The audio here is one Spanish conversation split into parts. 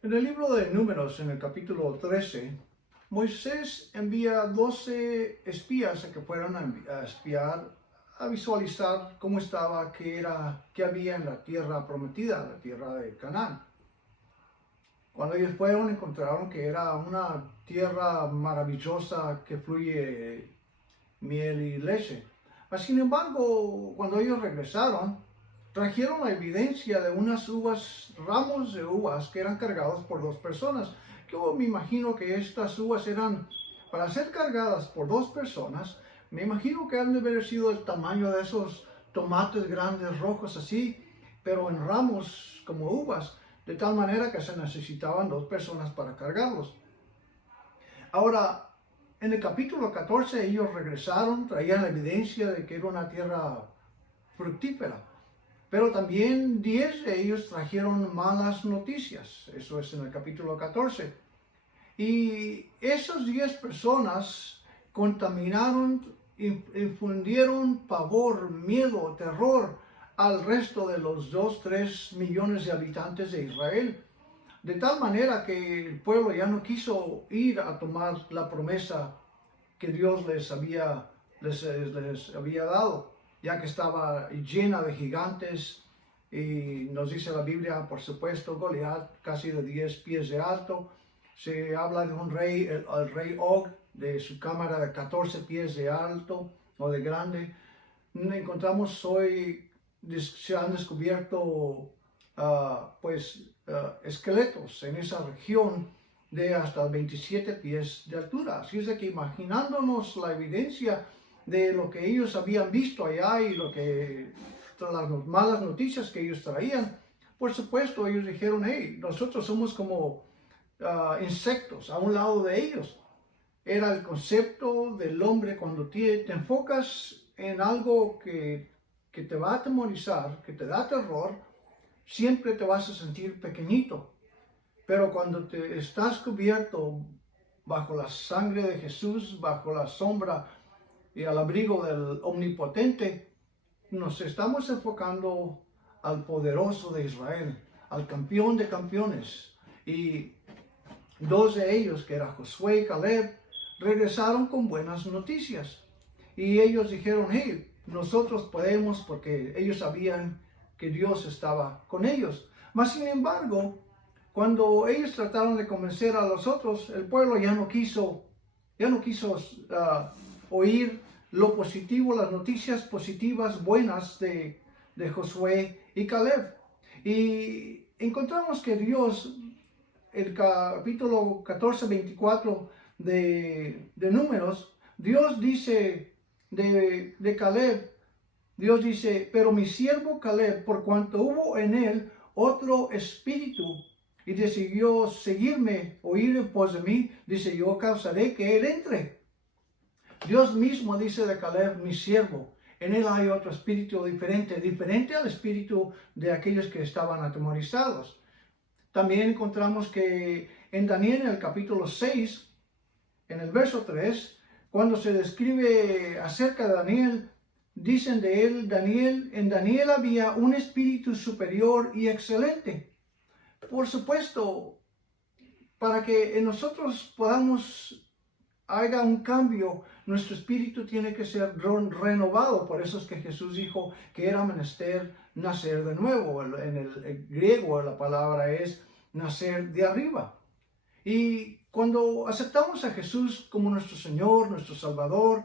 En el libro de Números, en el capítulo 13, Moisés envía 12 espías a que fueran a espiar, a visualizar cómo estaba, qué había en la tierra prometida, la tierra de Canaán. Cuando ellos fueron, encontraron que era una tierra maravillosa que fluye miel y leche. Mas, sin embargo, cuando ellos regresaron, trajeron la evidencia de unas uvas, ramos de uvas que eran cargados por dos personas. Yo me imagino que estas uvas eran, para ser cargadas por dos personas, me imagino que han de haber sido el tamaño de esos tomates grandes rojos así, pero en ramos como uvas, de tal manera que se necesitaban dos personas para cargarlos. Ahora, en el capítulo 14 ellos regresaron, traían la evidencia de que era una tierra fructífera, pero también 10 de ellos trajeron malas noticias, eso es en el capítulo 14. Y esas 10 personas contaminaron, infundieron pavor, miedo, terror al resto de los 2, 3 millones de habitantes de Israel. De tal manera que el pueblo ya no quiso ir a tomar la promesa que Dios les había dado, ya que estaba llena de gigantes. Y nos dice la Biblia, por supuesto, Goliat, casi de 10 pies de alto. Se habla de un rey, el rey Og, de su cámara de 14 pies de alto o de grande. Encontramos hoy, se han descubierto esqueletos en esa región de hasta 27 pies de altura. Así es de que imaginándonos la evidencia de lo que ellos habían visto allá y las malas noticias que ellos traían, por supuesto ellos dijeron, hey, nosotros somos como insectos a un lado de ellos. Era el concepto del hombre cuando te enfocas en algo que te va a atemorizar, que te da terror, siempre te vas a sentir pequeñito. Pero cuando te estás cubierto bajo la sangre de Jesús, bajo la sombra y al abrigo del Omnipotente, nos estamos enfocando al poderoso de Israel, al campeón de campeones. Y dos de ellos, que era Josué y Caleb, regresaron con buenas noticias. Y ellos dijeron, hey, nosotros podemos, porque ellos sabían que Dios estaba con ellos. Mas, sin embargo, cuando ellos trataron de convencer a los otros, el pueblo ya no quiso oír lo positivo, las noticias positivas, buenas de Josué y Caleb. Y encontramos que Dios, el capítulo 14, 24 de Números, Dios dice de Caleb, Dios dice, pero mi siervo Caleb, por cuanto hubo en él otro espíritu y decidió seguirme o ir en pos de mí, dice, yo causaré que él entre. Dios mismo dice de Caleb, mi siervo, en él hay otro espíritu diferente al espíritu de aquellos que estaban atemorizados. También encontramos que en Daniel, en el capítulo 6, en el verso 3, cuando se describe acerca de Daniel, dicen de él, en Daniel había un espíritu superior y excelente. Por supuesto, para que en nosotros haga un cambio, nuestro espíritu tiene que ser renovado. Por eso es que Jesús dijo que era menester nacer de nuevo. En el griego la palabra es nacer de arriba. Y cuando aceptamos a Jesús como nuestro Señor, nuestro Salvador,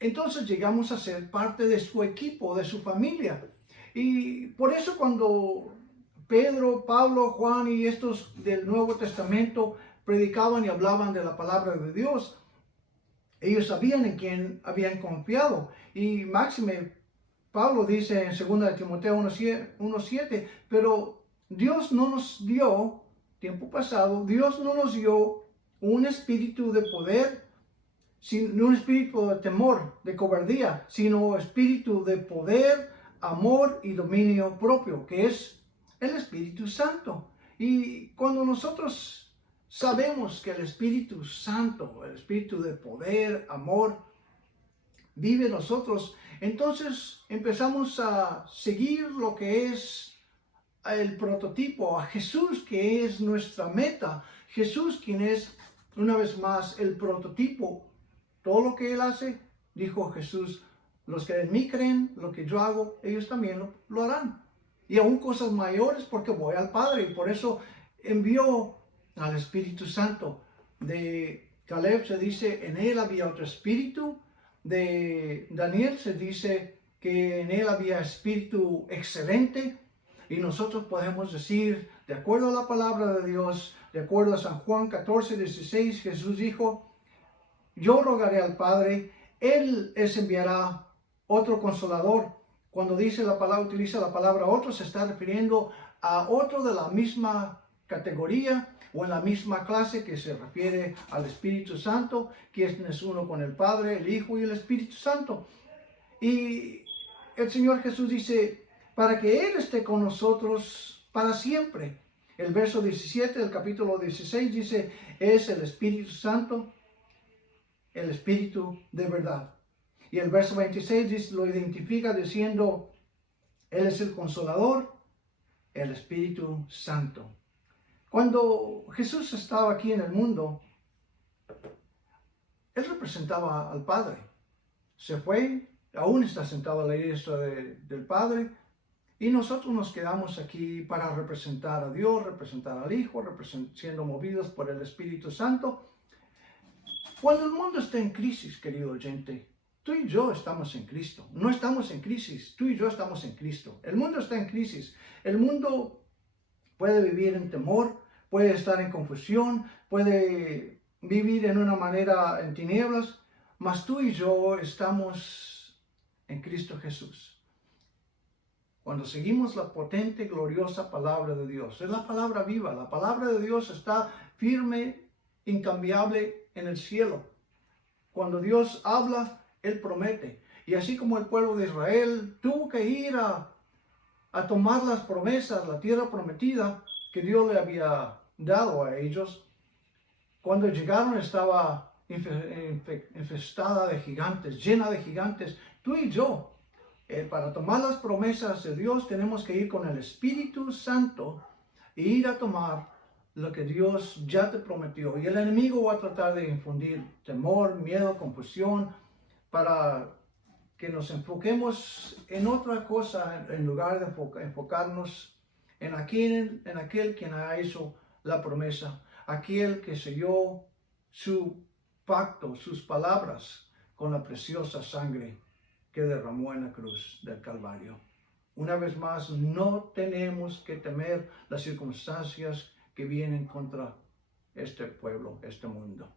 entonces llegamos a ser parte de su equipo, de su familia. Y por eso cuando Pedro, Pablo, Juan y estos del Nuevo Testamento predicaban y hablaban de la palabra de Dios, ellos sabían en quién habían confiado. Y máxime, Pablo dice en 2 Timoteo 1:7, pero Dios no nos dio, tiempo pasado, Dios no nos dio un espíritu de poder, no un espíritu de temor, de cobardía, sino espíritu de poder, amor y dominio propio, que es el Espíritu Santo. Y cuando nosotros sabemos que el Espíritu Santo, el espíritu de poder, amor, vive en nosotros, entonces empezamos a seguir lo que es el prototipo, a Jesús que es nuestra meta, Jesús quien es una vez más el prototipo. Todo lo que Él hace, dijo Jesús, los que en mí creen, lo que yo hago, ellos también lo harán. Y aún cosas mayores porque voy al Padre. Y por eso envió al Espíritu Santo. De Caleb se dice, en él había otro espíritu. De Daniel se dice que en él había espíritu excelente. Y nosotros podemos decir, de acuerdo a la palabra de Dios, de acuerdo a San Juan 14:16, Jesús dijo, yo rogaré al Padre, Él les enviará otro consolador. Cuando dice la palabra, utiliza la palabra otro, se está refiriendo a otro de la misma categoría o en la misma clase, que se refiere al Espíritu Santo, que es uno con el Padre, el Hijo y el Espíritu Santo. Y el Señor Jesús dice, para que Él esté con nosotros para siempre. El verso 17 del capítulo 16 dice, es el Espíritu Santo, el Espíritu de verdad. Y el verso 26 lo identifica diciendo, Él es el Consolador, el Espíritu Santo. Cuando Jesús estaba aquí en el mundo, Él representaba al Padre. Se fue, aún está sentado a la diestra del Padre, y nosotros nos quedamos aquí para representar a Dios, representar al Hijo, siendo movidos por el Espíritu Santo. Cuando el mundo está en crisis, querido oyente, tú y yo estamos en Cristo. No estamos en crisis, tú y yo estamos en Cristo. El mundo está en crisis. El mundo puede vivir en temor, puede estar en confusión, puede vivir en una manera en tinieblas, mas tú y yo estamos en Cristo Jesús. Cuando seguimos la potente y gloriosa palabra de Dios, es la palabra viva, la palabra de Dios está firme, incambiable en el cielo. Cuando Dios habla, Él promete. Y así como el pueblo de Israel tuvo que ir a tomar las promesas, la tierra prometida que Dios le había dado a ellos, cuando llegaron estaba infestada de gigantes, llena de gigantes. Tú y yo, para tomar las promesas de Dios, tenemos que ir con el Espíritu Santo e ir a tomar lo que Dios ya te prometió. Y el enemigo va a tratar de infundir temor, miedo, confusión, para que nos enfoquemos en otra cosa en lugar de enfocarnos en aquel quien ha hecho la promesa, aquel que selló su pacto, sus palabras con la preciosa sangre que derramó en la cruz del Calvario. Una vez más, no tenemos que temer las circunstancias que vienen contra este pueblo, este mundo.